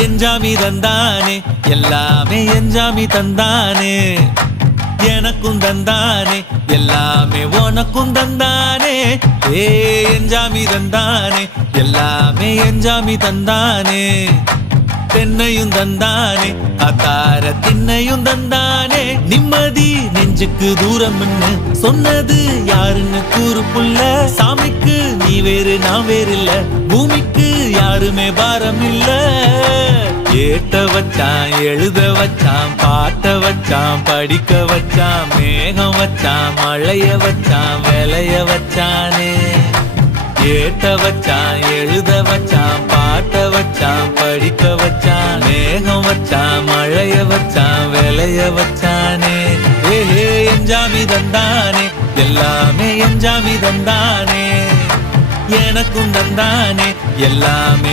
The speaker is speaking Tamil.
எஞ்சாமி தந்தானே எல்லாமே எஞ்சாமி தந்தானே எனக்கும் தந்தானே எல்லாமே உனக்கும் தந்தானே ஏ எஞ்சாமி தந்தானே எல்லாமே எஞ்சாமி தந்தானே தென்னையும் தந்தானே அத்தார திண்ணையும் தந்தானே நிம்மதி நெஞ்சுக்கு தூரம் சொன்னது யாருன்னு கூறு புள்ள சாமிக்கு நீ வேறு நான் வேறு இல்ல பூமிக்கு யாருமே பாரம் இல்ல ஏட்ட வச்சான் எழுத வச்சான் பாட்ட வச்சான் படிக்க வச்சான் மேகம் வச்சான் மழைய வச்சான் விளைய வச்சானே ஏட்ட வச்சான் எழுத வச்சான் பாட்ட வச்சான் படிக்க வச்சான் மேகம் வச்சான் மழைய வச்சான் விளைய வச்சானே ஏ எஞ்சாமி தந்தானே எல்லாமே எஞ்சாமி தந்தானே எனக்கும் தந்தானே எல்லாமே